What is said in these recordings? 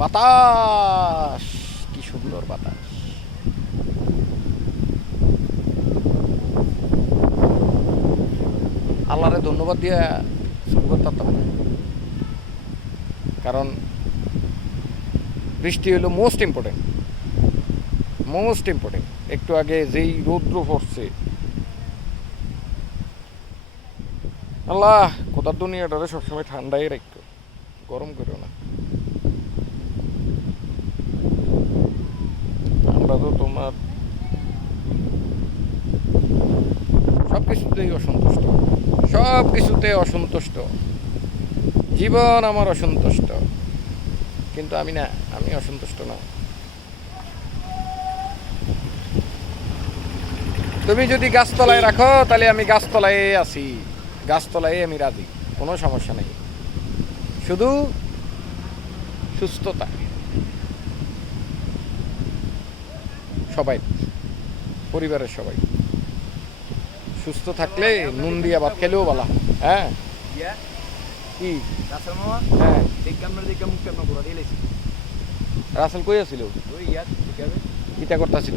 বাতাস, কি সুন্দর বাতাস। আল্লাহরে ধন্যবাদ দিয়ে শুরু করতে পারতাম না, কারণ বৃষ্টি হলো মোস্ট ইম্পর্টেন্ট। একটু আগে যেই রৌদ্র পড়ছে, আল্লাহ কোথার দুনিয়াটারে সবসময় ঠান্ডাই রাখতো, গরম করো না। আমরা তো তোমার সব কিছুতে অসন্তুষ্ট। জীবন আমার অসন্তুষ্ট, কিন্তু আমি অসন্তুষ্ট না। তুমি যদি গাছতলায় রাখো তাহলে আমি গাছতলায় আছি, গাছতলায় আমি রাজি, কোনো সমস্যা নেই। শুধু সুস্থতা, সবাই, পরিবারের সবাই সুস্থ থাকলে নুন দিয়া ভাত খেলেও বলা। হ্যাঁ কি হ্যাঁ, রাসেল কই আছিল? কিটা করতেছিল?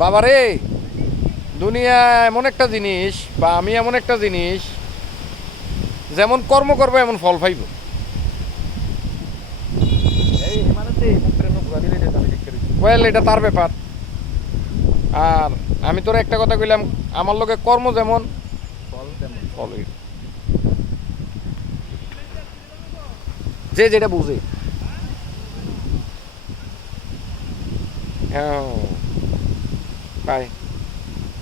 বাবারে, দুনিয়া এমন একটা জিনিস, বা আমি এমন একটা জিনিস, যেমন কর্ম করবো এমন ফল পাইব। ওয়েল, এটা তার ব্যাপার। আর আমি তোর একটা কথা কইলাম, আমার লোকে কর্ম যেমন ফল হইব। যে যেটা বুঝে। হ্যাঁ, বাই।